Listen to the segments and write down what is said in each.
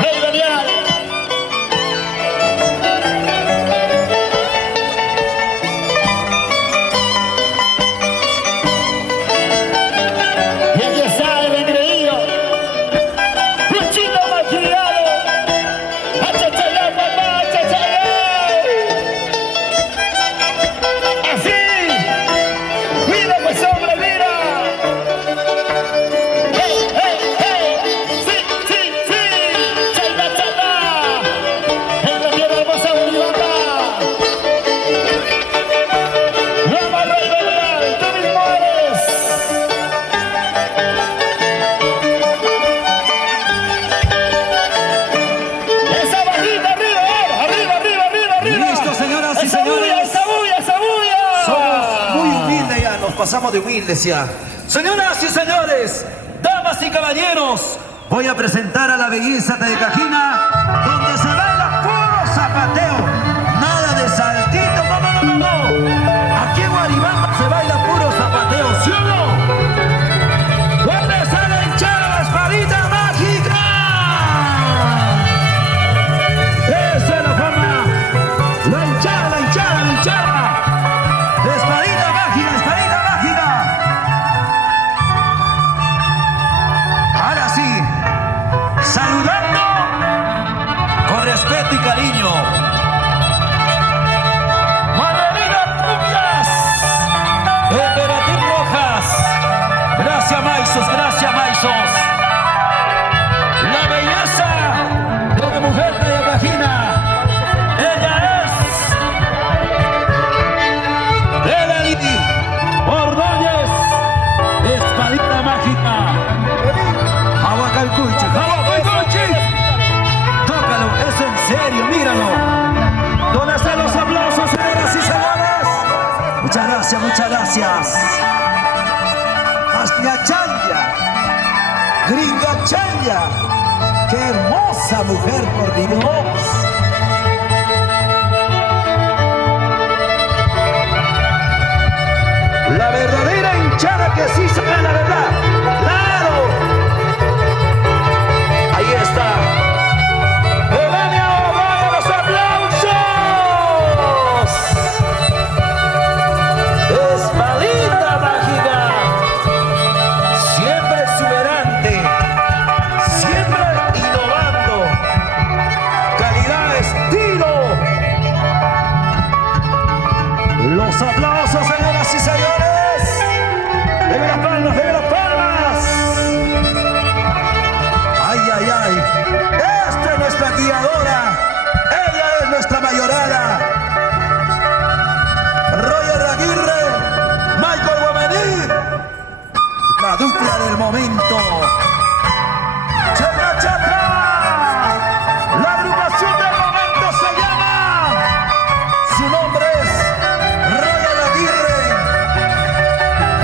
Hey, Daniel. Y aquí está el engreído, Luchito Malcriado. ¡Achachayá, papá! ¡Achachayá! Así. Mira, pues, hombre, mira. ¡Hey, hey, hey! ¡Sí, sí, sí! ¡Chala, chala! En la tierra hermosa Uribamba. ¡Vamos, rey Belial! ¡Tú mismo eres! ¡Esa bajita arriba, arriba, arriba, arriba, arriba! Listo, señoras y ¡Esa bulla, señores. esa bulla, esa bulla! Somos muy humildes ya, nos pasamos de humildes ya. Señoras y señores, damas y caballeros, voy a presentar a la belleza de Cajina, donde se baila puro zapateo. Nada de saltito, no, no, no, no, no. Aquí en Guaribamba se baila puro zapateo, ¿sí o no? ¿Dónde está la hinchada, la espadita mágica? Esa es la forma. La hinchada, la hinchada, la hinchada. Espadita mágica, espadita mágica. Ahora sí, saludando con respeto y cariño. Manuelina Trucas, Emperatriz Rojas. Gracias, Maisos, gracias, Maisos. La belleza de la mujer de Cajina. Ella es Eleni Ordóñez, espadita mágica. Aguacalcuche, aguacalcuche. Tócalo, es en serio, míralo. ¿Dónde están los aplausos, señoras y señores? Muchas gracias, muchas gracias. Asñachanya, Gringachanya, qué hermosa mujer, por Dios. La verdadera hinchada que sí sabe la verdad. ¡Claro! Ahí está. ¡Eugenia Ovalle, los aplausos! Espadita mágica. Siempre exuberante. Siempre innovando. Calidad, estilo. Los aplausos, señoras y señores. ¡Deme las palmas, deme las palmas! ¡Ay, ay, ay! Esta es nuestra guiadora. Ella es nuestra mayorala. Roger Aguirre, Michael Guamení. La dupla del momento. ¡Chaca, chaca! La agrupación del momento se llama. Su nombre es Roger Aguirre.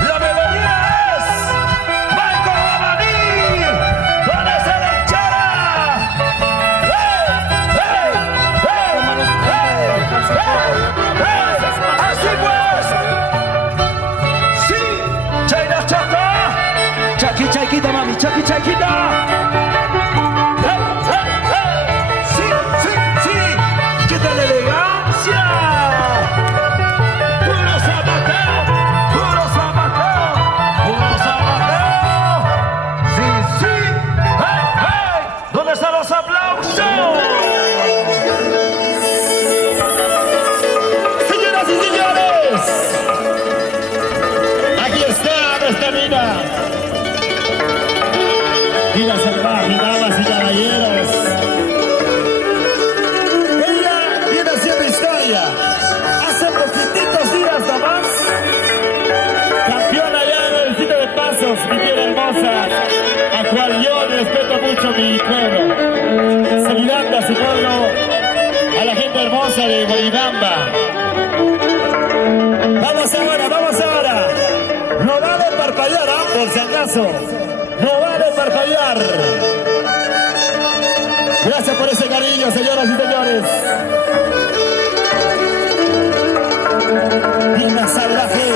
La melodía es Michael Guamení. ¿Dónde está la hinchada? ¡Hey! ¡Hey! ¡Hey! ¡Hey! ¡Hey! ¡Así pues! ¡Sí! ¡Chaina chaca! ¡Chaqui chaquita, mami! ¡Chaqui chaquita! ¡Hey! ¡Hey! ¡Hey! ¡Sí! ¡Sí! ¡Sí! ¡Qué tal elegancia! ¡Puro zapateo! ¡Puro zapateo! ¡Puro zapateo! ¡Sí! ¡Sí! ¡Hey! ¡Hey! ¿Dónde están los aplausos? Señoras y señores, aquí está nuestra mina. Vida salvaje, damas y caballeros. Ella viene haciendo historia. Hace poquititos días nomás, campeona ya en el sitio de Pasos, mi tierra hermosa, a cual yo respeto mucho mi pueblo. Saludando a su pueblo, a la gente hermosa de Guaribamba. Vamos ahora, vamos ahora. No vale parpadear, ¿ah? Por si acaso. No vale parpadear. Gracias por ese cariño, señoras y señores. Vida salvaje.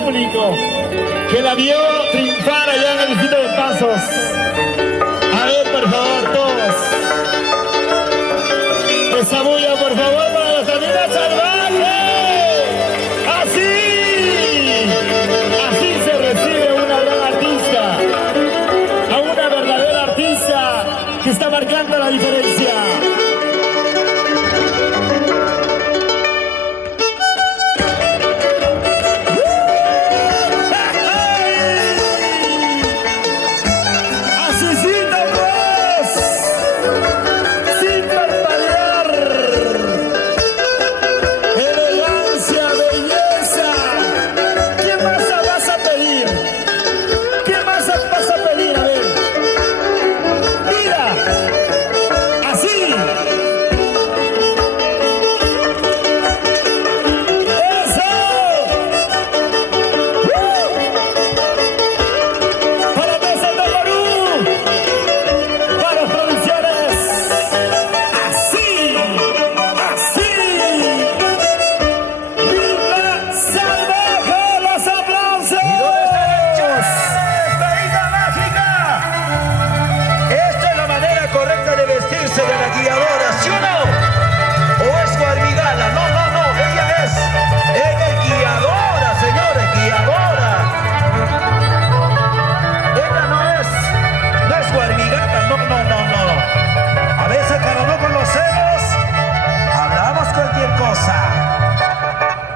público que la vio triunfar allá en el distrito de Pasos. A ver, por favor, todos. Esa bulla, por favor, para la Salina Salvaje. Así se recibe una gran artista, a una verdadera artista que está marcando la diferencia.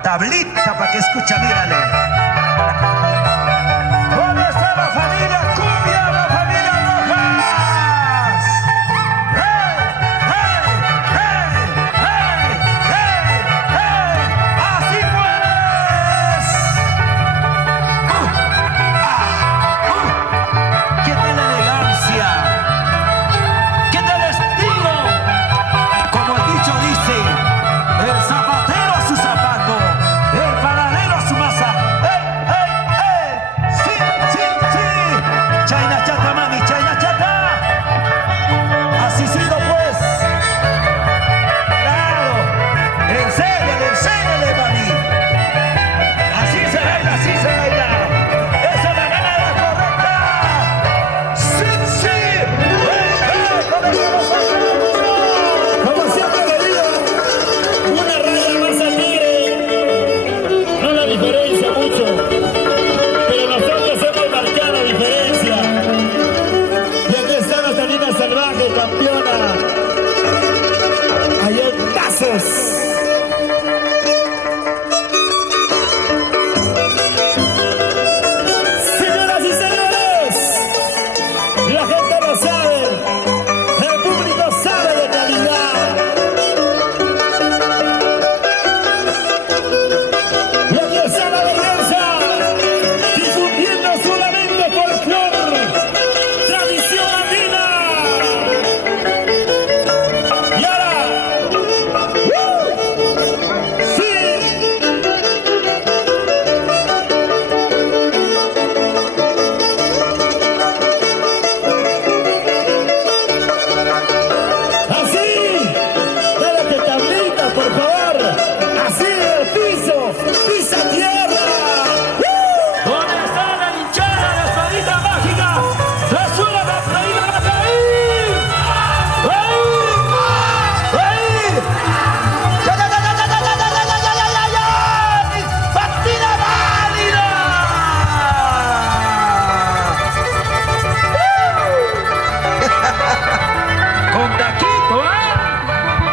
Tablita para que escucha, mírale. ¿Dónde está la familia Cumbia, la familia Rojas? ¡Hey, hey, hey, hey, hey, hey! ¡Así pues! ¿Qué tal elegancia? ¿Qué tal estilo? Como el dicho dice, el zapatero a su zapato, el panadero a su masa. ¡Ey, ey, ey! ¡Sí, sí, sí! China chata, mami, China chata. Así sido pues. Claro. Enséñale, mami. Así se baila, así se baila. Esa es la manera correcta. Sí, sí. ¡Ey, ey! ¿Dónde estamos? Como siempre le digo, una raya más al tigre no la diferencia mucho, pero nosotros hemos marcado la diferencia. Y aquí está nuestra Salina Salvaje, campeona, allá en Pasos. Señoras y señores, la gente lo sabe, el público sabe de calidad. Y aquí está la belleza, difundiendo solamente folclor, tradición andina. Y ahora, sí. Así, dale que tablita, por favor. Así el piso, pisa tierra. ¿Dónde está la hinchada de Espadita Mágica? ¡La suena de Espadita Mágica! ¡Ahí! ¡Ahí! ¡Ya, ya, ya, ya, ya, ya, ya, ya, ya, ya, ya, ya, ya! ¡Patina válida! Con taquito, ¿eh?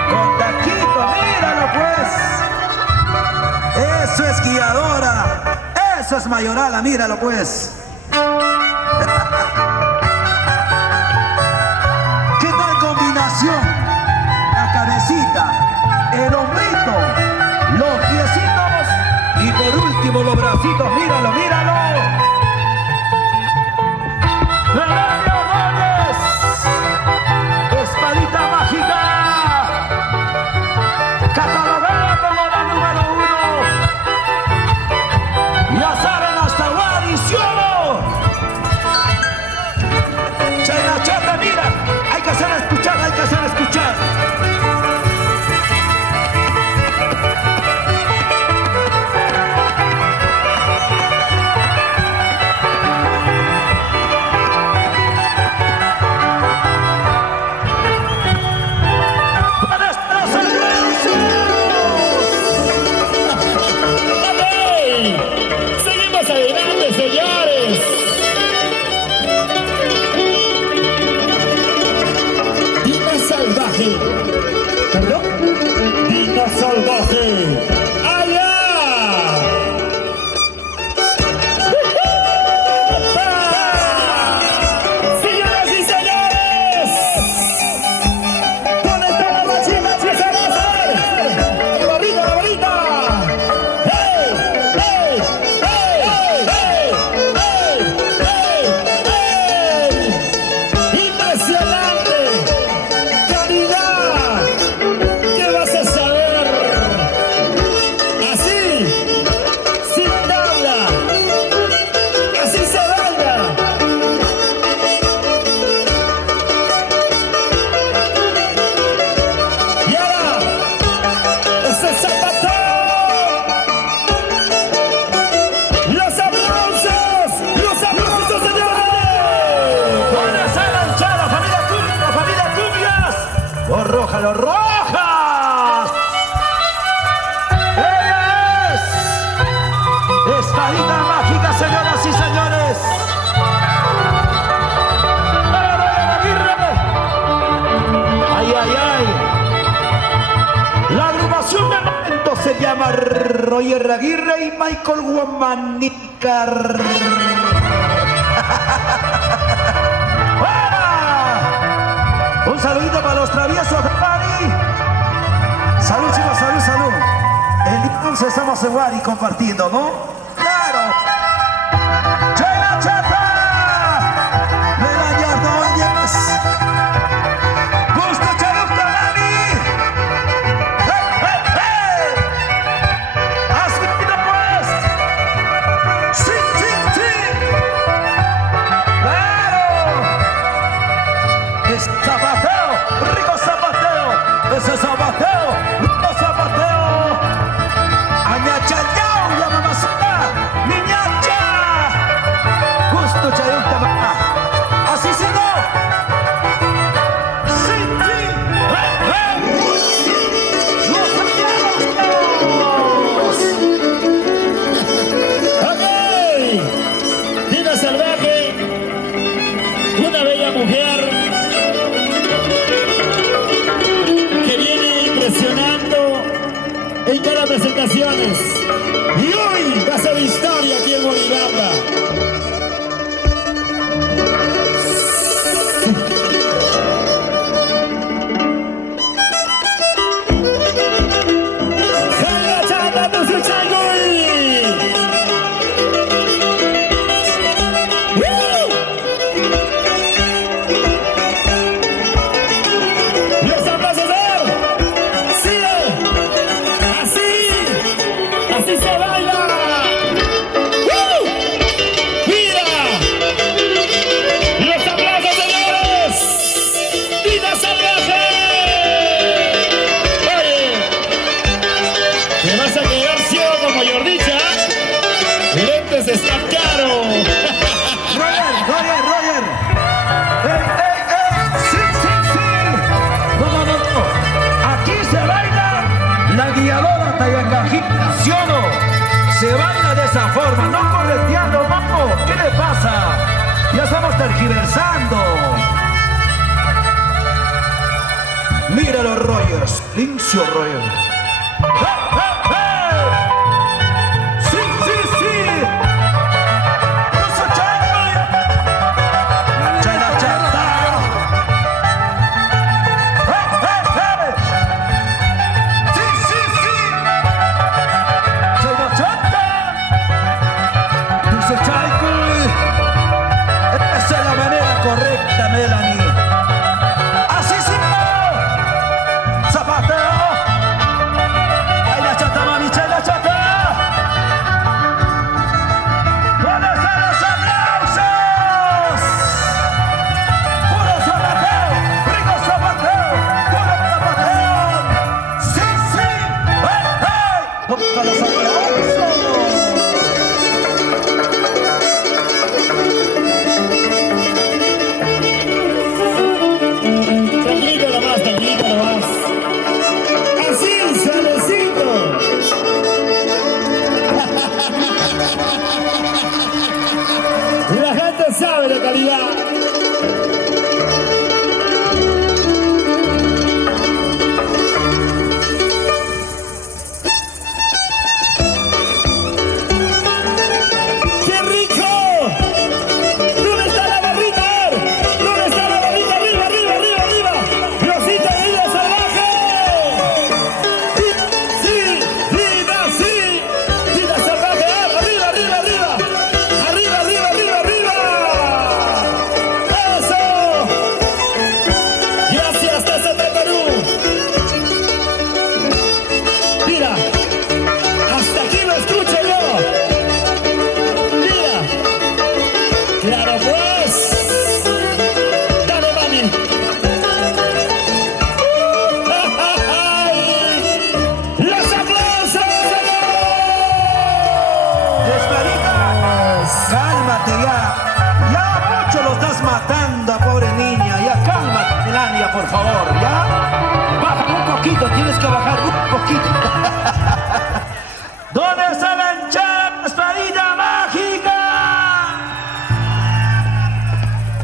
Con taquito, míralo pues. Eso es guiadora. Eso es mayorala, míralo pues. ¿Qué tal combinación? La cabecita, el hombrito, los piecitos y por último los bracitos, míralo, míralo. ¡Merenio Gómez! ¡Espadita Mágica! Catalogada como la número 1. Ya saben hasta Guadiciolo. China Chata, mira, hay que hacer escuchar, hay que hacer escuchar. Míralo, Rojas. ¡Ella es! Espadita mágica, señoras y señores. ¡Ay, ay, ay! La agrupación de momento se llama Roger Aguirre y Michael Guamanícar. Un saludito para los traviesos de Bari. Salud, chicos, salud, salud. El día 11 estamos en Bari compartiendo, ¿no? ¡Claro! ¡Chela Chata! ¡Melania Ordóñez! ¡Gusto Chayuca, Dani! ¡Hey, hey, hey! ¡Has venido, pues! ¡Sí, sí, sí! ¡Claro! ¡Es zapateo! ¡Rico zapateo! ¡Ese zapateo! ¡Rico zapateo! ¡Añachayao! ¡La mamazona! ¡Niñacha! ¡Gusto Chayuca, mamá! ¡Así se no! ¡Sí, sí! ¡Hey, hey! ¡Los aliados! ¡Ok! Vida Salvaje, una bella mujer que viene impresionando en cada presentaciones. Y hoy va a ser historia aquí en Moriramba. Los aplausos de él. Sí, así se baila. Mira, los aplausos, señores. Vida Salvaje. Oye, te vas a quedar ciego como Yordicha. Lentes está caro. Roger. ¡Ey! ¡Sí, sí, sí! No. Aquí se baila la guiadora Tayacajita, ¿sí o no? Se baila de esa forma, no correteando, vamos. ¿Qué le pasa? Ya estamos tergiversando. Míralo, Rogers. Lincio Roger. ¡Hey, hey, hey! ¡Sí, sí, sí! ¡Eso, Chayma! ¡Chayla, chata! ¡Hey, hey, hey! ¡Sí, sí, sí! ¡Chayla, chata! Dice Chaycuy. Esa es la manera correcta, Melanie. ¡Así sí! ¡Zapateo! ¡Chayla, chata, mami! ¡Chayla, chata! ¿Dónde están los aplausos? ¡Puro zapateo! ¡Rico zapateo! ¡Puro zapateo! ¡Sí, sí! ¡Hey, hey! ¿Dónde están los aplausos? Tranquilo nomás. Así, suavecito. La gente sabe la calidad. ¡Qué rico! ¿Dónde está la barrita? ¿Dónde está la barrita? ¡Arriba! ¡Rosita de Vida Salvaje! ¡Sí! ¡Vida, sí! ¡Vida Salvaje! ¡Arriba! ¡Eso! Gracias, Taza Perú. Mira, hasta aquí lo escucho yo. Mira, claro pues. Dale, mami. ¡Los aplausos! Espadita, cálmate ya. Ya mucho lo estás matando, pobre niña. Ya cálmate, Melania, por favor, ¿ya? Baja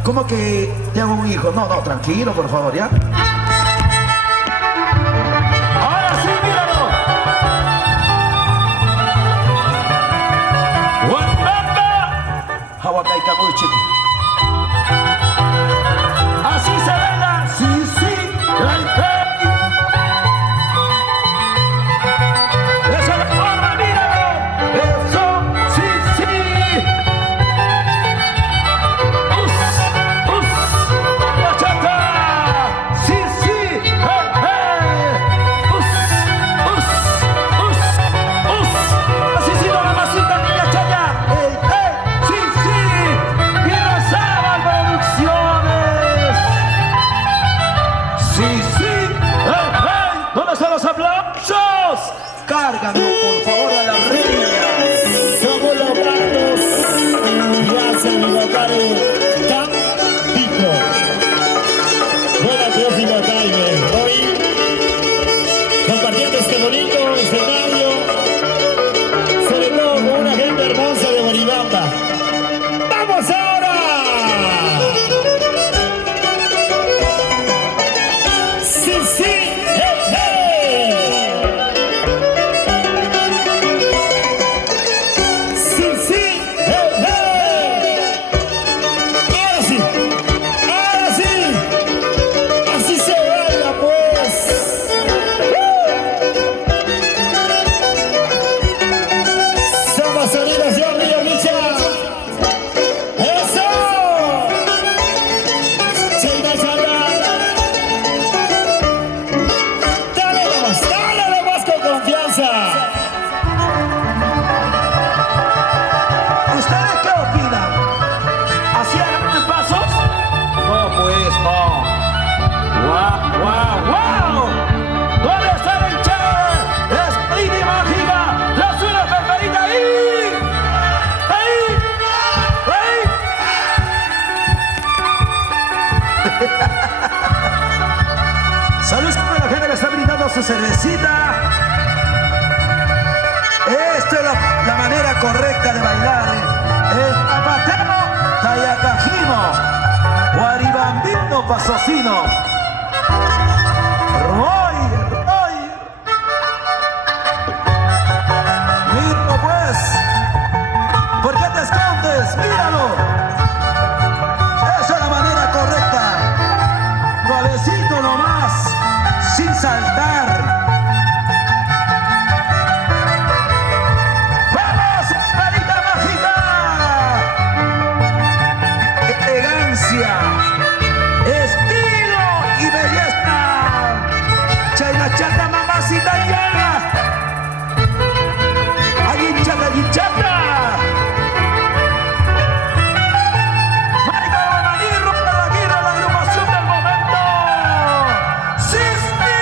¿Cómo que te hago un hijo? No, no, tranquilo, por favor, ¿ya? Ahora sí, míralo. Guapapa. Hawakai Kamuchi. Así se baila. Sí, sí. Esa es la forma, míralo. Eso, sí, sí. Bachata. Sí, sí. Hey, hey. Así sí, no, mamacita, niña chaya. Hey, hey. Sí, sí. Y Razábal Producciones. Sí, sí. Hey, hey. ¿Dónde están los aplausos? Cárgalo, por favor, a la reina. Somos los gatos y hacen mi local tan pico. Buena Teófilo Taime, hoy compartiendo este bonito escenario, sobre todo con una gente hermosa de Moribamba. ¡Vamos ahora! ¡Sí, sí! ¡Hey, hey! ¡Sí, sí! ¡Hey, hey! ¡Ahora sí! ¡Ahora sí! ¡Así se baila, pues! ¡Somos sonidos de Río Licha! ¡Eso! ¡Cheina Chanda! ¡Dale nomás con confianza! ¿Ustedes qué opinan? ¿Hacían pasos? No, pues no. ¡Wow, wow, wow! ¿Dónde está el Che? ¡Esprita y mágica! ¡La suena preferida ahí! ¡Ahí! ¡Ahí! Saludos a la gente que está brindando su cervecita. Esta es la manera correcta de bailar. El zapatero, tayacajino, guaribambino, pasocino. Roy. Míralo pues. ¿Por qué te escondes? Míralo. Esa es la manera correcta. Suavecito nomás, sin saltar. ¡Vamos, Espadita Mágica! Elegancia, estilo y belleza. Chaina chata, mamacita ya. Allí chata. Marica Bonanirro, la agrupación del momento. ¡Sí, sí!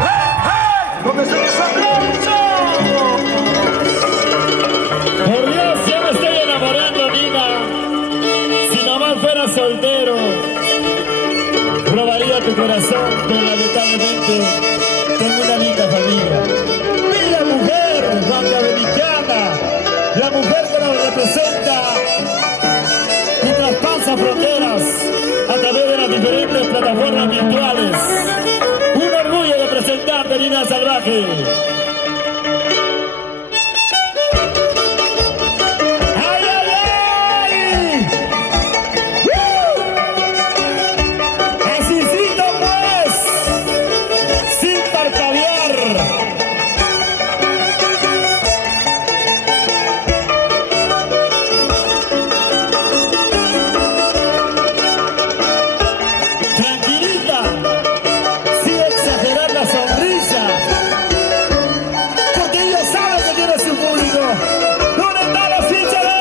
¡Hey, hey! ¿Dónde están los aplausos? Por Dios, ya me estoy enamorando, Nina. Si nomás fuera soltero, robaría tu corazón, pero lamentablemente tengo una linda familia. Mira, mujer dominicana, la mujer que nos representa y traspasa fronteras a través de las diferentes plataformas virtuales. Un orgullo de presentarte, Nina Salvaje. ¡Ay, ay, ay! ¡Asícito, pues! ¡Sin parpadear! Tranquilita, sin exagerar la sonrisa, porque ellos saben que tiene su público. ¿Dónde está la ficha de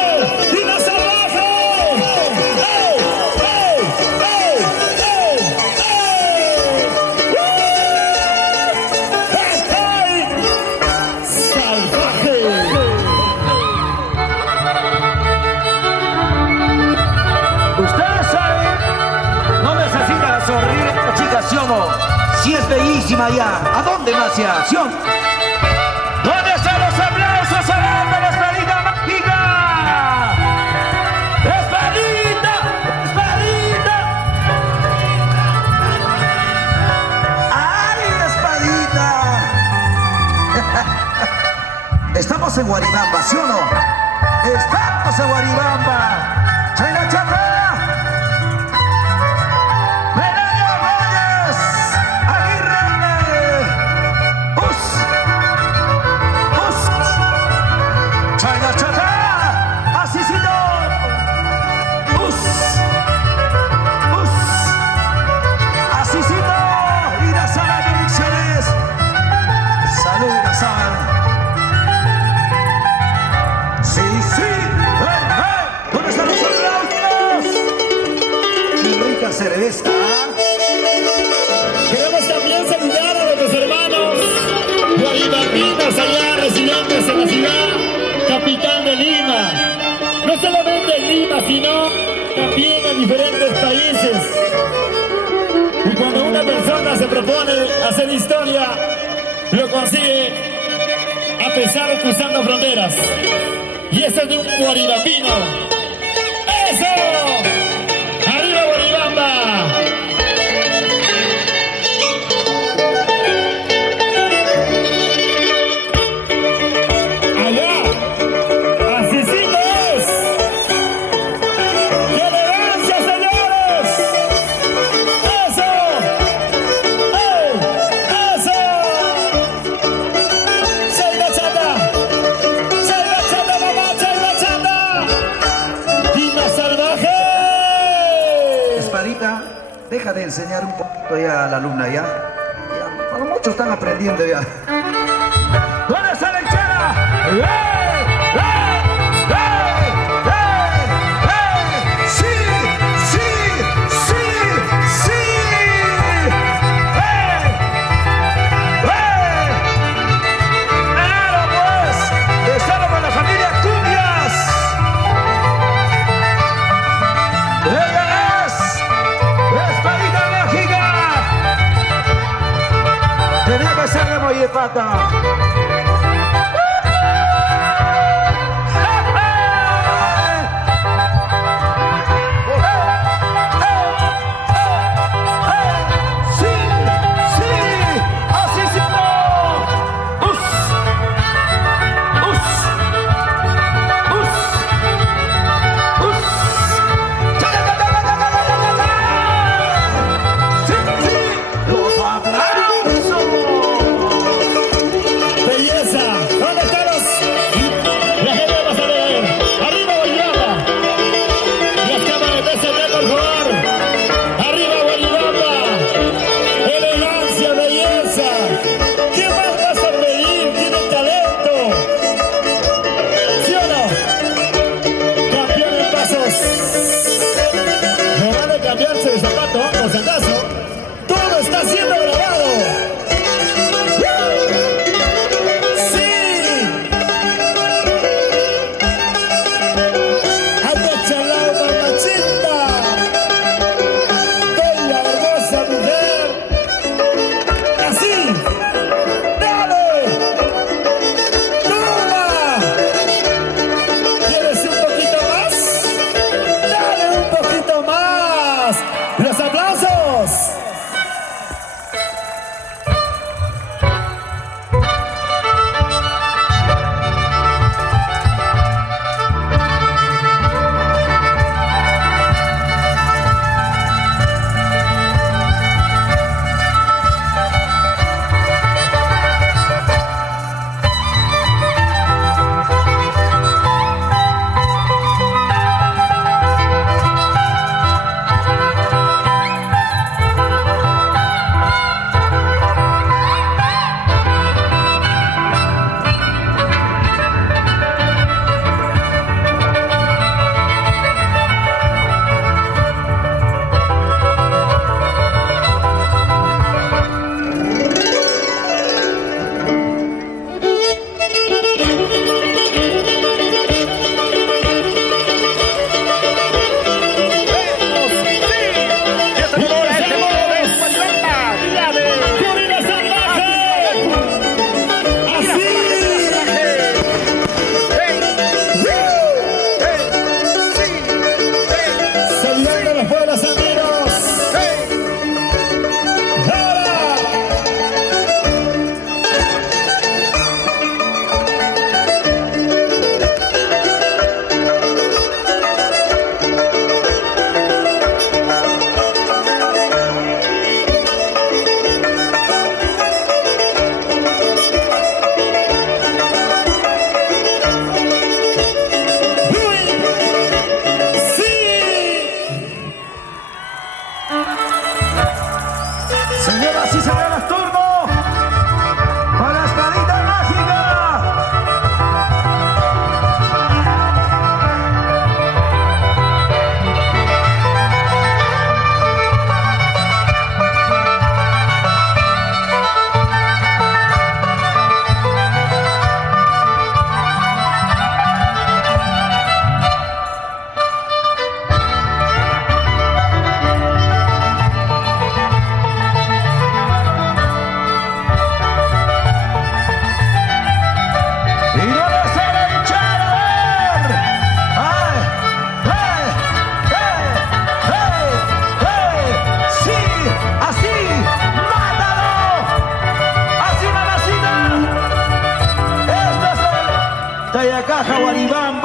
Nina Salvaje? ¡Ey! ¡Ey! ¡Ey! ¡Ey! ¡Ey! ¡Ey! ¡Salvaje! Ustedes saben, no necesitan sonreír esta chica, ¿sí o no? Si es bellísima ya. ¿A dónde nace acción? ¿Dónde están los aplausos a la Espadita Mágica? ¡Espadita! ¡Espadita! uno. Estándose Guaribamba. Chayna Chata. Melanio Reyes. Aguirre. Us. Chayna Chata. Asisito. Asisito. Irazabal Producciones. Salud, Irazabal. Sí, sí. ¡Hey, hey! ¿Dónde están los aplausos? ¡Qué rica cerveza! Queremos también saludar a nuestros hermanos guaribambinos allá residentes en la ciudad capital de Lima. No solamente en Lima, sino también en diferentes países. Y cuando una persona se propone hacer historia, lo consigue a pesar de cruzando fronteras. Y eso es de un guaribambino. ¡Eso! ¡Arriba Guaribamba! Allá, así sí es. ¡Qué elegancia, señores! ¡Eso! ¡Ey! ¡Eso! ¡Chayna Chata! ¡Chayna Chata, mamá! ¡Chayna Chata! ¡Dima salvaje! Espadita, deja de enseñar un poquito ya a la alumna, ¿ya? Ya, bueno, muchos están aprendiendo ya. ¿Dónde está la hinchada? ¡Ey! ¡Ey! ¡Ey! ¡Ey! ¡Ey! ¡Sí! ¡Sí! ¡Sí! ¡Sí! ¡Ey! ¡Ey! ¡Claro, pues! ¡Estamos con la familia Cumbias! ¡Ella es! ¡Espadita mágica! Tenía que ser de Mollepata. ¡Sí! ¡Sí! ¡Así sí! ¡Us! ¡Us! ¡Us! ¡Us! ¡Cha, cha, cha, cha, cha, cha, cha, cha! ¡Sí, sí! ¡Los aplausos!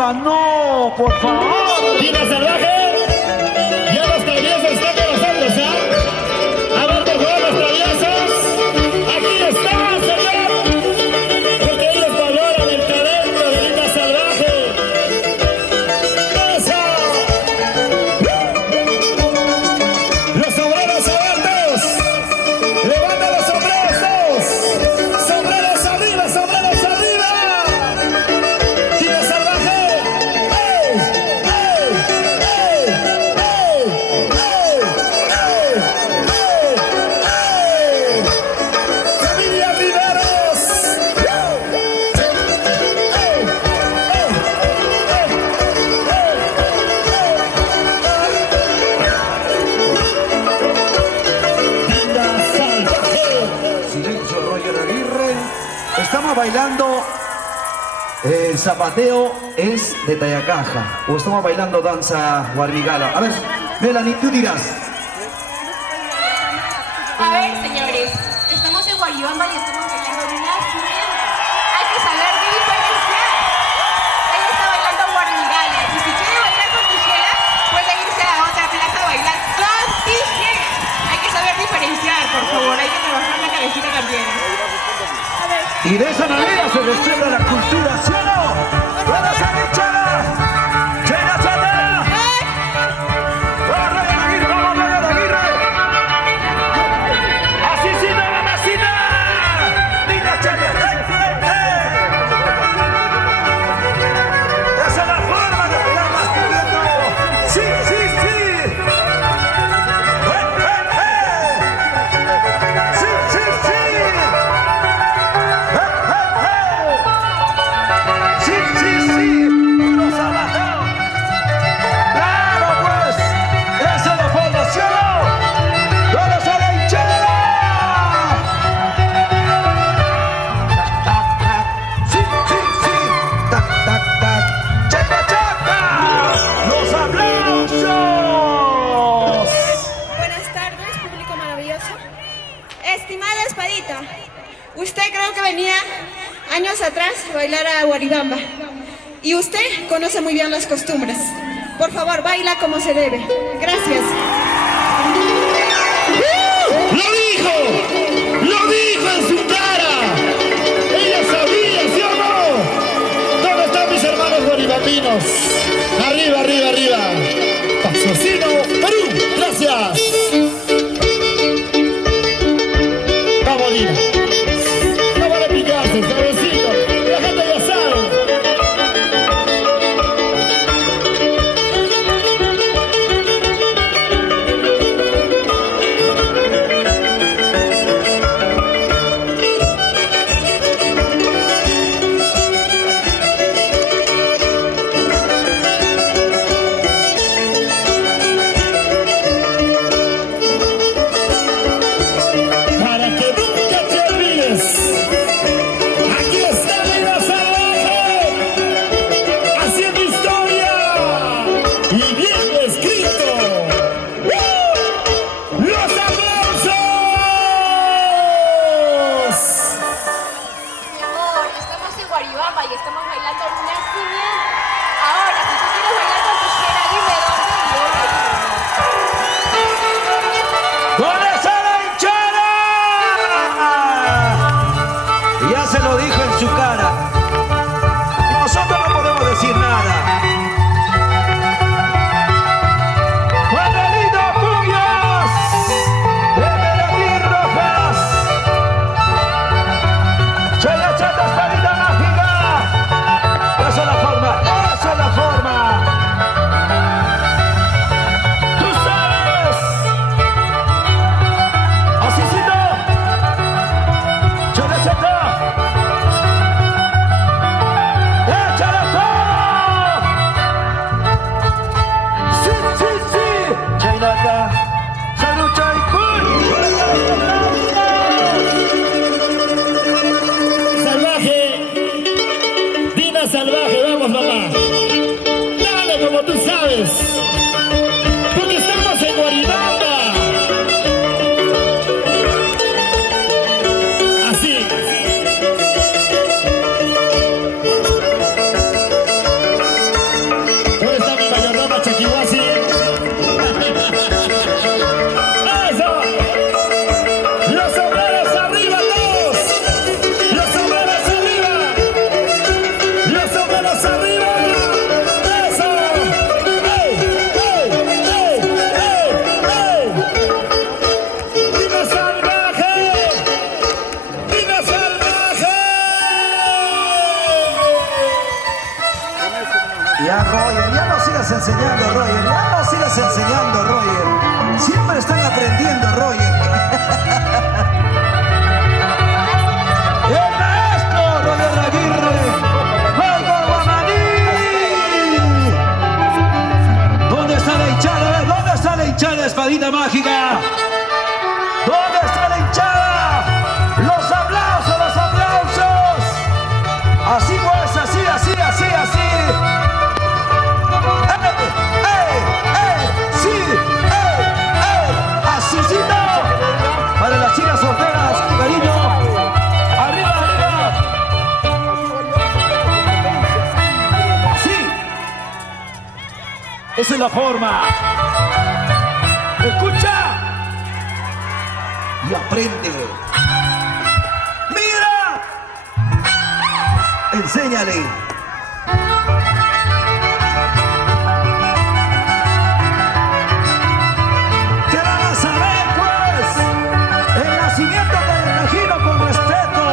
forma, no, por favor. Dina Salvaje, ya los traviesos están con nosotros, ¿ah? A ver, por favor, los traviesos. Aquí están, señor. Porque ellos valoran el talento de Dina Salvaje. ¡Eso! Los sombreros abiertos. Levanta los sombreros todos. Sombreros arriba, sombreros arriba. Dina Salvaje. ¡Ey! ¡Ey! ¡Ey! ¡Ey! ¡Ey! Familia Riveros. Dina Salvaje. Silencio, Roger Aguirre. Estamos bailando. El zapateo es de Tayacaja. O estamos bailando danza guarmigala. A ver, Melanie, tú dirás. A ver, señores, estamos en Guaribamba y estamos bailando nacimiento. Hay que saber diferenciar. Ella está bailando guarmigala y si quiere bailar con tijeras, puede irse a otra plaza a bailar con tijeras. Hay que saber diferenciar, por favor. Hay que trabajar la cabecita también. A ver. Y de esa manera se respeta la cultura, ¿sí o no? ¡Vamos a Chela! ¡Chela, Chela! ¡Vamos, Roger Aguirre! ¡Vamos, Roger Aguirre! ¡Así sí, no, mamacita! ¡Mira, Chela! ¡Esa es la forma de bailar más bonito! ¡Sí, sí, sí! ¡Sí, sí, sí! ¡Sí, sí, sí! ¡Puro sabateo! ¡Claro, pues! ¡Esa es la formación! ¡Todos a la hinchada! ¡Tac, tac, tac! ¡Sí, sí, sí! ¡Tac, tac, tac! ¡Chaca, chaca! ¡Los aplausos! Buenas tardes, público maravilloso. Estimada Espadita, usted creo que venía años atrás a bailar a Guaribamba. Y usted conoce muy bien las costumbres. Por favor, baila como se debe. Gracias. ¡Lo dijo! ¡Lo dijo en su cara! ¡Ella sabía, sí o no! ¿Dónde están mis hermanos guaribambinos? ¡Arriba, arriba, arriba! ¡Patrocino Perú! ¡Gracias! ¡Vamos, Dina! ¡No vale picarse, sabrosito! ¡La gente ya sabe! Para que nunca te olvides, aquí está Dina Salvaje, haciendo historia y bien escrito. ¡Los aplausos! Mi amor, estamos en Guaribamba y estamos bailando nacimiento. Ahora, si tú quieres bailar con tijera, dime dónde y yo bailo. ¡Con esa la hinchada! Ya se lo dijo en su cara. Nosotros no podemos decir nada. ¡Manuelito Puyas! ¡De Melanie Rojas! ¡Chela, chata, espadita mágica! ¡Esa es la forma! ¡Esa es la forma! ¡Tú sabes! ¡Así sí no! ¡Chela, chata! ¡Échale todo! ¡Sí, sí, sí! ¡Chainata! ¡Salud, Chaikun! Salvaje, Dina Salvaje, vamos mamá. Dale como tú sabes, porque estamos en Guaribamba. Así. enseñando, Roger. Ya no sigas enseñando, Roger. Siempre están aprendiendo, Roger. El maestro Roger Aguirre. ¡Juego Guamaní! ¿Dónde está la hinchada? ¿Dónde está la hinchada, Espadita Mágica? ¿Dónde está la hinchada? ¡Los aplausos, los aplausos! Así pues, así, así, así, así. ¡Sí! ¡Asísito! Para las chicas solteras, cariño. ¡Arriba, arriba! ¡Sí! Esa es la forma. ¡Escucha! Y aprende. ¡Mira! Enséñale. ¿Qué van a saber, pues? El nacimiento del imagino con respeto.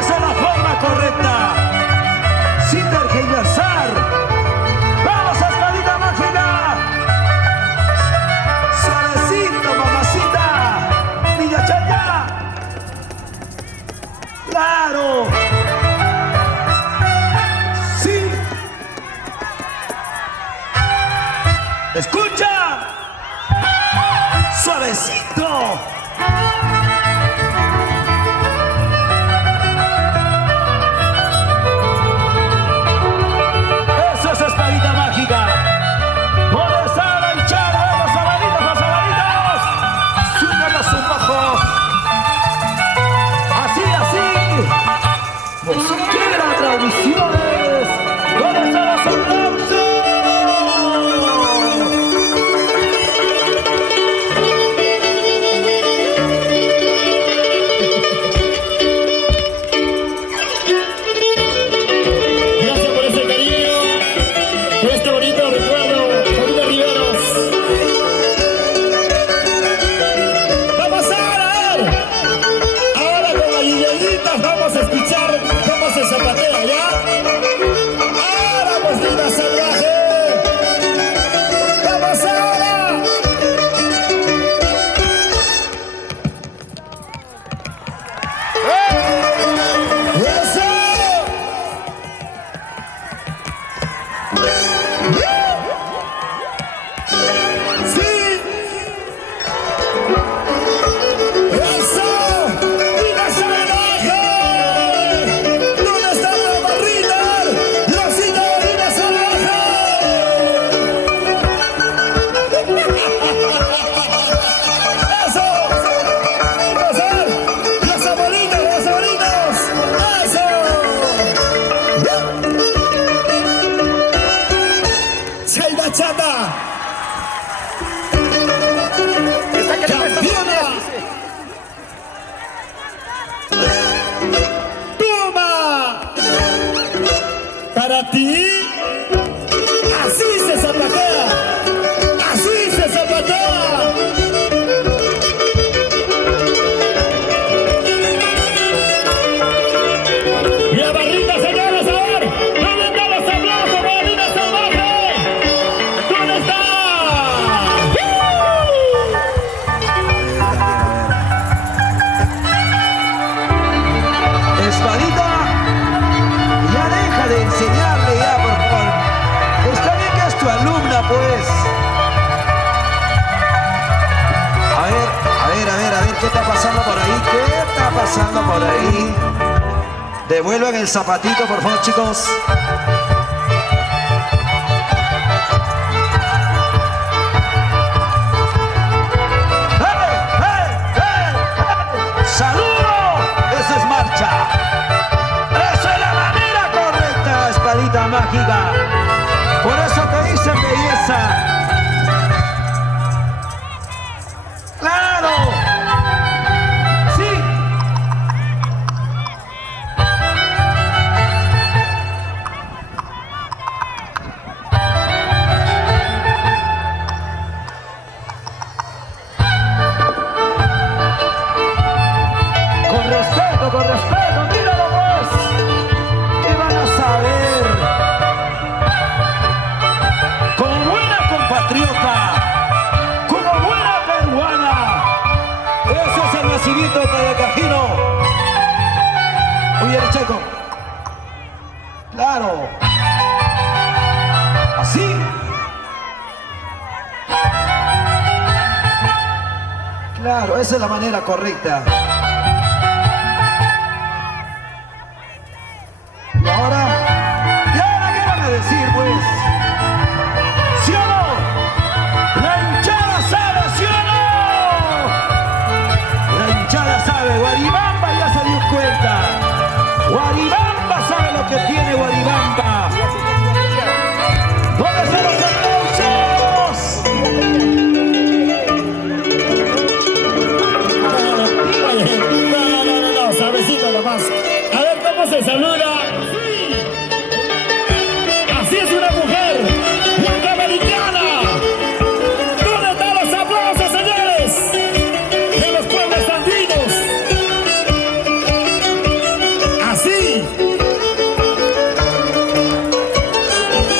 Esa es la forma correcta. Sin tergiversar. ¡Vamos, Espadita Mágica! Suavecito, mamacita. Niña Chaya. ¡Claro! ¡Sí! ¡Escucha! ¡Suavecito! ¡Eso es Espadita Mágica! ¿Dónde está la hinchada? ¡Los sabanitos, los sabanitos! ¡Súbelos un poco! ¡Así, así! ¡Mosquera Tradiciones! ¿Dónde están los aplausos? Gracias por ese cariño, por este bonito recuerdo, Paulina Riveros. Vamos a ver. Ahora con las Guillelitas vamos a escuchar cómo se zapatea, ¿ya? Ahora, pues, linda salvaje. Vamos ahora. ¡Eso! ¡Sí! ¡Eso! ¡Linda salvaje! ¿Dónde está la barrita? ¡Rosita, linda salvaje! ¡Eso! ¡Vamos a ver! ¡Los abuelitos, los abuelitos! ¡Eso! ¡Chaida Chata! ¡Campeona! ¡Toma! Para ti, así se zapatea. Así se zapatea. Y la barrita, señores, a ver. ¿Dónde están los aplausos para la Linda Salvaje? ¿Dónde está? Espadita, ya deja de enseñarle ya, por favor. Está bien que es tu alumna, pues. A ver, ¿qué está pasando por ahí? ¿Qué está pasando por ahí? Devuelvan el zapatito, por favor, chicos. ¡Saludo! ¡Eso es marcha! ¡Esa es la manera correcta, Espadita Mágica! Por eso te dicen belleza. ¡Claro! ¡Sí! patriota, como buena peruana. Ese es el nacimiento de Cajino. Oye, el Checo. Claro. Así. Claro, esa es la manera correcta. ¿Y ahora qué van a decir, pues? ¿Sí o no? La hinchada sabe, ¿sí o no? La hinchada sabe, Guaribamba ya se dio cuenta. Guaribamba sabe lo que tiene Guaribamba. ¿Dónde están los aplausos? No, sabecito nomás. A ver cómo se saluda. Así es una mujer norteamericana. ¿Dónde están los aplausos, señores? De los pueblos andinos. Así.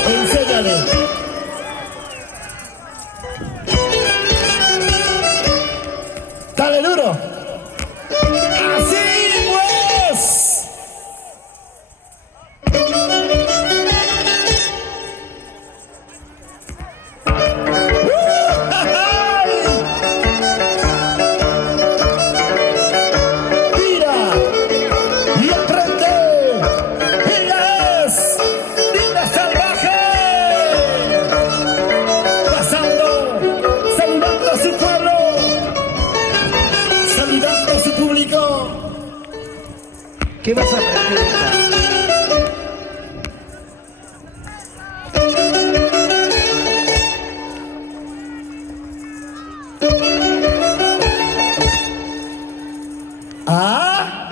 Enséñale. Dale duro. Así pues. Mira y aprende. Ella es Linda Salvaje. Pasando, saludando a su pueblo, saludando a su público. ¿Qué vas a aprender, hija? ¿Ah?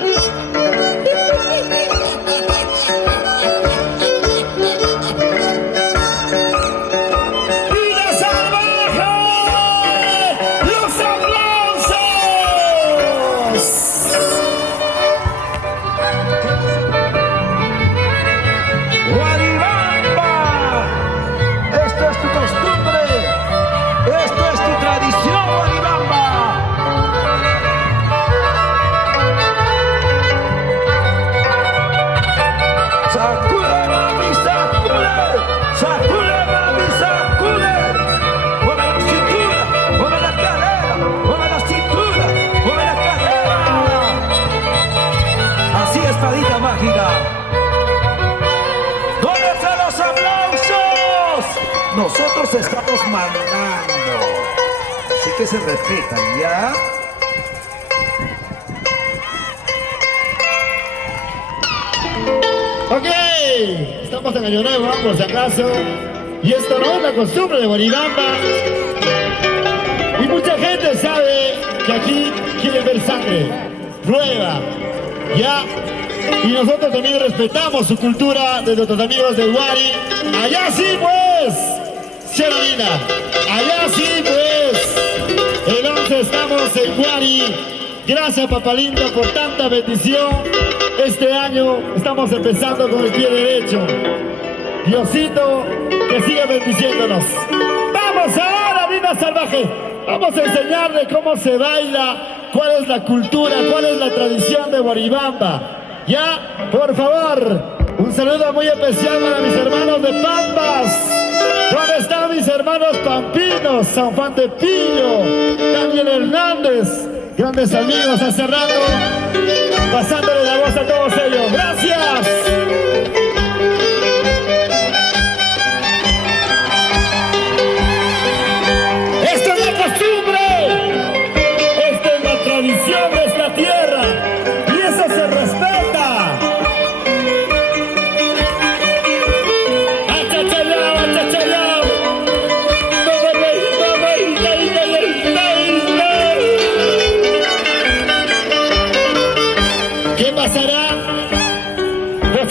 ¡Vida salvaje! ¡Los aplausos! Guaribamba, esto es tu costumbre, esto es tu tradición, Guaribamba. Sacude, mami, sacude, sacude, mami, sacude. Mueve la cintura, mueve la cadera, mueve la cintura, mueve la cadera. Así, espadita mágica. ¿Dónde están los aplausos? Nosotros estamos mandando. Así que se respetan, ¿ya? Ok, estamos en Año Nuevo, por si acaso. Y esto no es la costumbre de Guaribamba. Y mucha gente sabe que aquí quiere ver sangre, prueba, ¿ya? Y nosotros también respetamos su cultura de nuestros amigos de Guari. Allá sí, pues, Sierra, allá sí, pues. El 11 estamos en Guari. Gracias, Papá Lindo, por tanta bendición. Este año estamos empezando con el pie derecho. Diosito, que siga bendiciéndonos. Vamos ahora, Linda Salvaje. Vamos a enseñarle cómo se baila, cuál es la cultura, cuál es la tradición de Guaribamba. Ya, por favor, un saludo muy especial para mis hermanos de Pampas. ¿Dónde están mis hermanos pampinos? San Juan de Pillo, Daniel Hernández, grandes amigos, hace rato, pasándole la voz a todos ellos. ¡Gracias! ¡Esta es la costumbre! ¡Esta es la tradición de esta tierra! ¡Y eso se respeta! ¡Achachayao, achachayao! ¿Qué pasará? Pues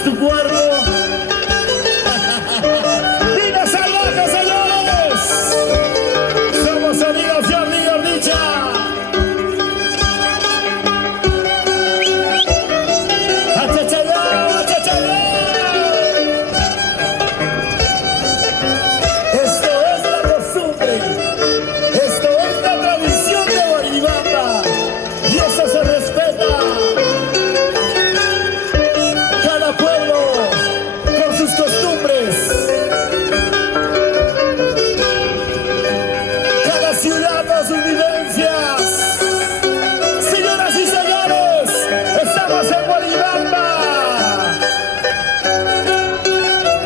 es tu cuerpo. ¡Vida salvaje, señores! Somos amigos y amigas, dicha. ¡Achachayá, achachayá! Esto es la costumbre. Esto es la tradición de Guaribamba. Y eso se respeta. Cada pueblo con sus costumbres. Cada ciudad con sus vivencias. Señoras y señores, estamos en Guaribamba.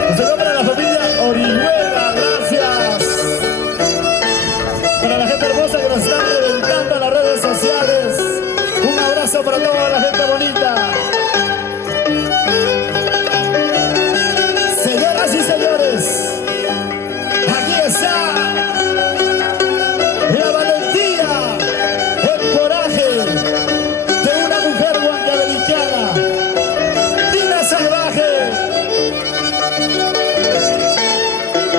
Un saludo para la familia Orihuela, gracias. Para la gente hermosa que nos está reventando en las redes sociales. Un abrazo para toda la gente bonita. Señoras y señores, aquí está la valentía, el coraje de una mujer huancabericana, Nina Salvaje.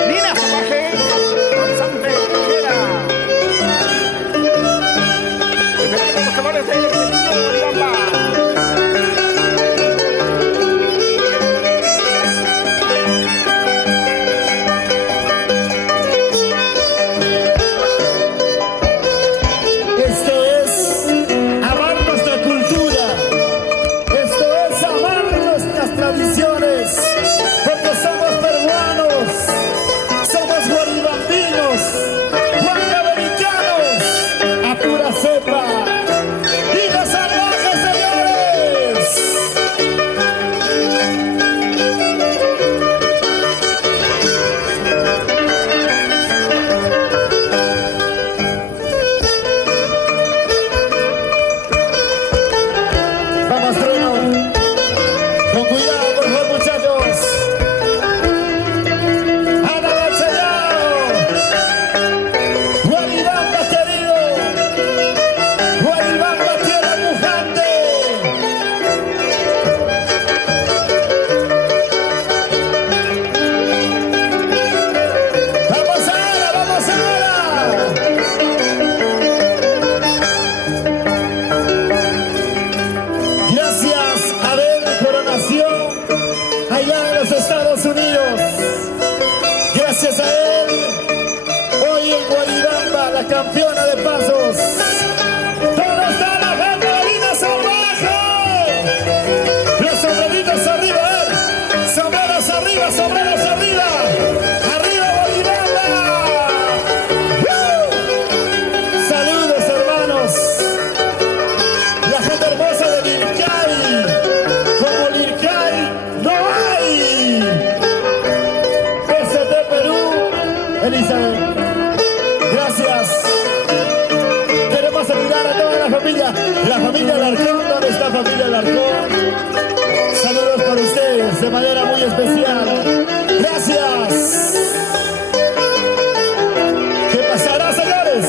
Nina Salvaje, danzante ligera. Defendiendo los colores del niño de Guaribamba. Esto es amar nuestra cultura. Esto es amar nuestras tradiciones. Porque somos peruanos, somos guaribambinos, huancavericanos, a pura cepa. ¡Vida salvaje, señores! Vamos, trueno. Con cuidado, por favor, muchachos. ¡Ana Bachallao! Guaribamba, querido. Guaribamba, tierra pujante. ¡Vamos ahora, vamos ahora! Gracias a Abel Coronación, allá en los Estados Unidos. Gracias a él, hoy en Guaribamba, la campeona de pasos. ¿Dónde está la gente de Nina Salvaje? Los sombreritos arriba, sombreros arriba, sombreros arriba. ¡Arriba, Guaribamba! ¡Woo! Saludos, hermanos. La gente hermosa de Lircay, como Lircay no hay. PST Perú, Elizabeth, gracias. Queremos saludar a toda la familia Alarcón. ¿Dónde está familia Alarcón? Saludos para ustedes de manera muy especial. Gracias. ¿Qué pasará, señores?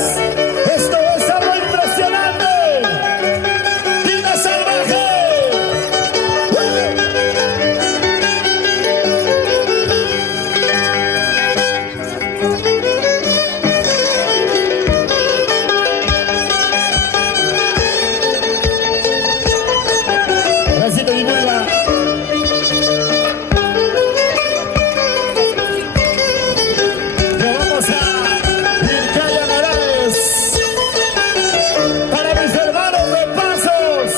Esto es algo impresionante. ¡Nina Salvaje! Gracias, divulga. Nos vamos a Lircay Anaraes. Para mis hermanos de Pasos,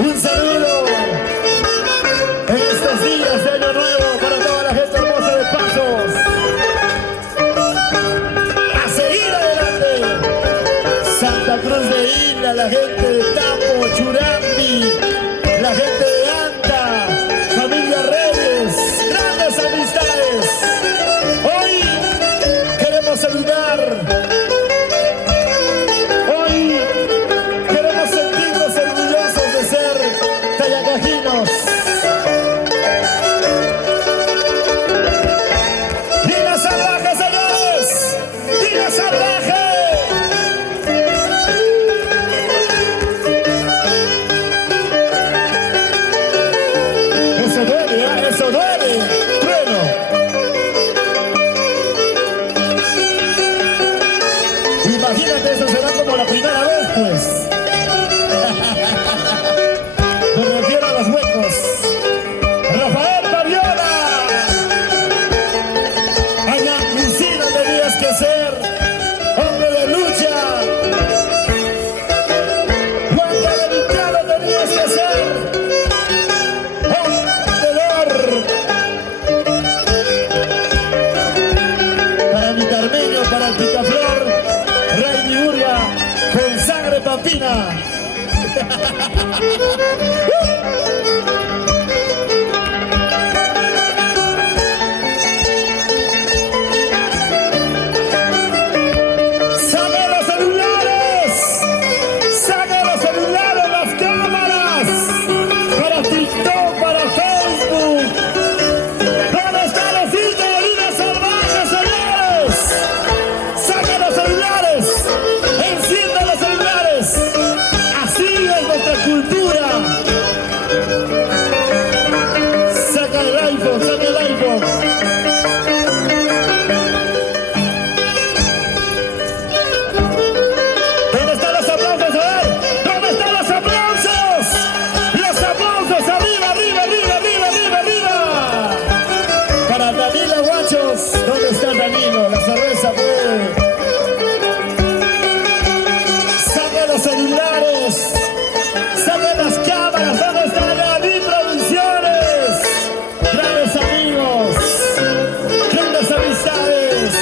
un saludo en estos días de Año Nuevo para toda la gente hermosa de Pasos. A seguir adelante. Santa Cruz de Isla, la gente de Tapo, Churambi, la gente de Anta, familia Reyes, grandes amistades. Hoy queremos saludar. Hoy queremos sentirnos orgullosos de ser tayacajinos. ¡Nina Salvaje, señores! ¡Nina Salvaje! Eso duele, ¿eh? Eso duele. Trueno. Imagínate, eso será como la primera vez, pues. Me refiero a los huecos. Rafael Mariola. Ana Lucina tenías que ser hombre de lucha. Juan Dominicano tenías que ser hombre de honor. Para mi Carmenio, para el Picaflor, Rey Uria, con sangre pampina. ¡Saca los celulares! ¡Saca los celulares, las cámaras! Para TikTok, para Facebook. ¿Dónde están los hijos de vida salvaje, señores? ¡Saca los celulares! ¡Encienda los celulares! Así es nuestra cultura. Saca el iPhone, saca el iPhone. ¿Dónde están los aplausos? A ver, ¿dónde están los aplausos? Los aplausos, arriba, arriba, arriba, arriba, arriba, arriba. Para Danilo Guachos, ¿dónde está Danilo? La cerveza fue. Saca los celulares, saca las cámaras, ¿dónde están las Producciones? Grandes amigos, grandes amistades,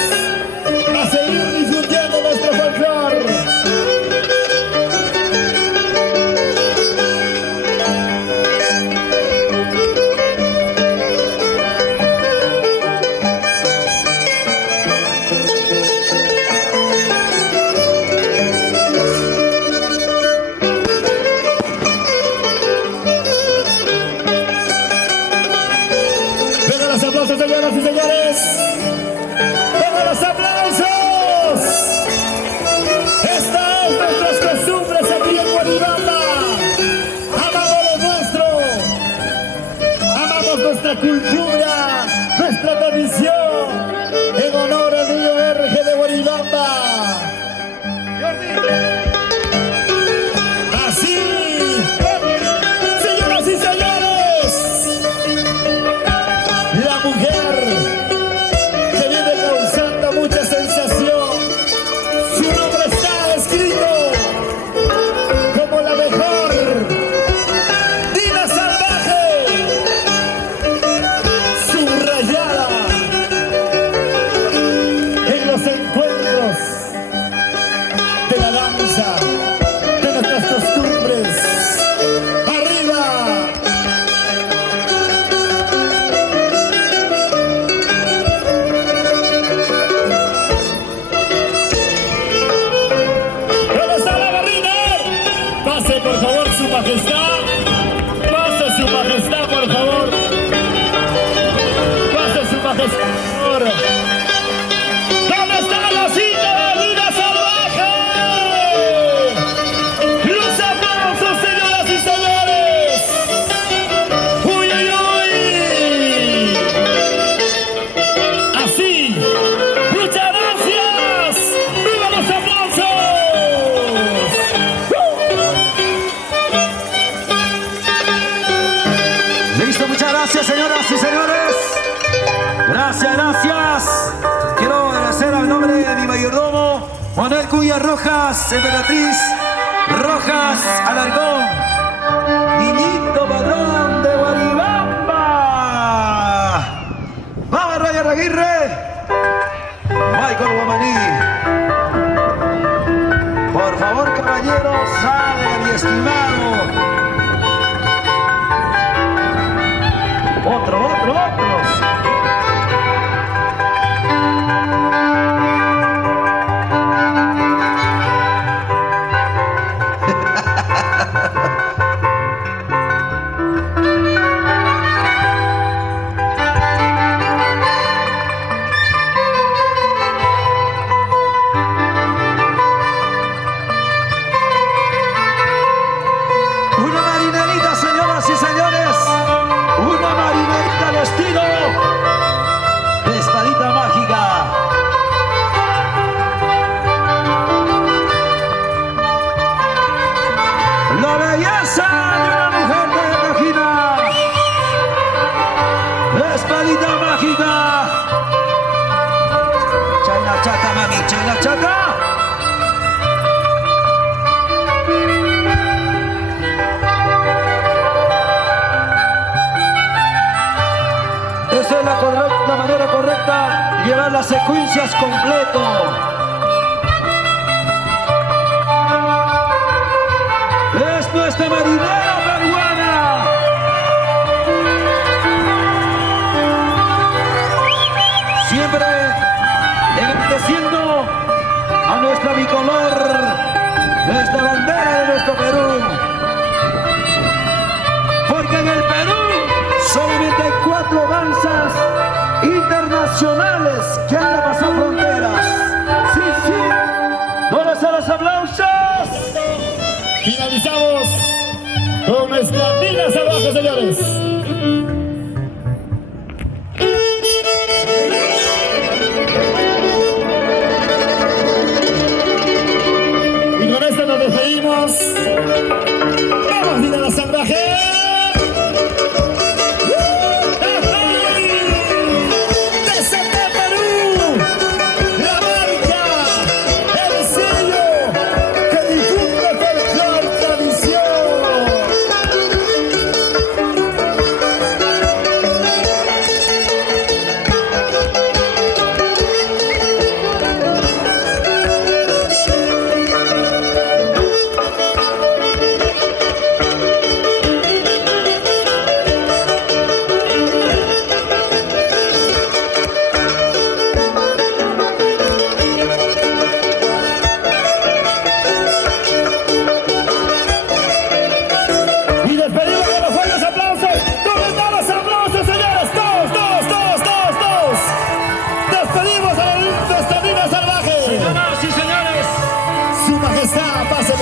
a seguir difundiendo nuestro folclore. Vengan los aplausos, señoras y señores. Vengan los aplausos. Esta es nuestras costumbres aquí en Guaribamba. Amamos lo nuestro. Amamos nuestra cultura, nuestra tradición. En honor al río RG de Guaribamba. Así, señoras y señores, la mujer que viene causando mucha sensación, su nombre está escrito como la mejor Dina Salvaje, subrayada en los encuentros de la danza, de nuestras costumbres. ¡Arriba! ¿Dónde está la barrina? Pase, por favor, su majestad. Pase, su majestad, por favor. Pase, su majestad, por favor. ¿Dónde está la cita de vida salvaje? Los aplausos, señoras y señores. ¡Uy, uy, uy! Así. ¡Muchas gracias! ¡Viva los aplausos! Listo, muchas gracias, señoras y señores. Gracias, gracias. Quiero agradecer al nombre de mi mayordomo, Manuel Cuya Rojas, Emperatriz Rojas Alarcón, niñito padrón de Guaribamba. Vamos, Roger Aguirre. Michael Guamaní. Por favor, caballeros, sale mi estimado. Otro. chaca, mamicha, y la chaca. Esa es la manera correcta, llevar las secuencias completo. Es nuestra marinera peruana. Siempre enalteciendo a nuestra bicolor, nuestra bandera de nuestro Perú. Porque en el Perú solamente hay 4 danzas internacionales que han de pasar fronteras. Sí, sí. ¿Dónde están los aplausos? Finalizamos con nuestra vida salvaje, señores. Y con esto nos despedimos. ¡Vamos, vida la salvaje!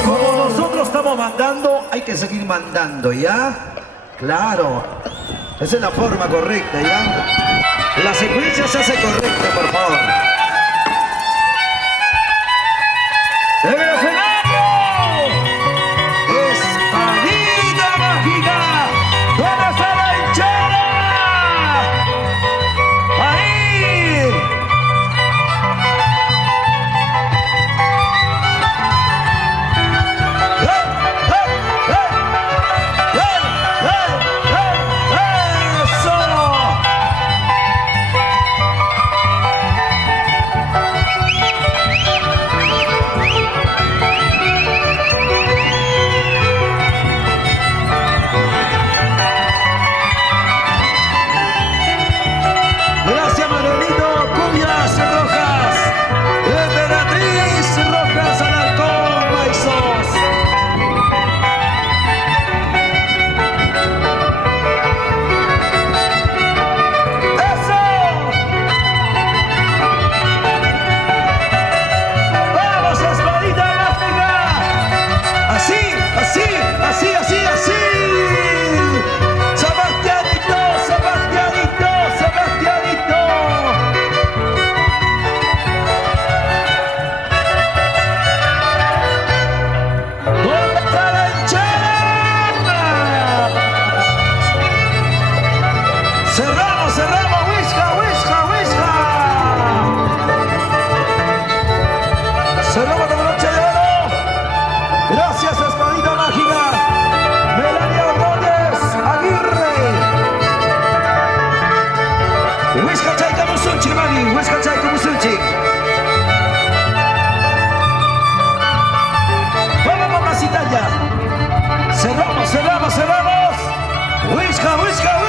Como nosotros estamos mandando, hay que seguir mandando, ¿ya? Claro, esa es la forma correcta, ¿ya? La secuencia se hace correcta, por favor. ¡En el escenario! ¡Espadita mágica! ¿Dónde está la hinchada? ¡Ahí! Cerramos la noche de oro. Gracias, Espadita Mágica. Melania Ordóñez Aguirre. Huizcachay Camusunchi, mami. Huizcachay Camusunchi. Vamos, mamacita ya. Cerramos. Huizca.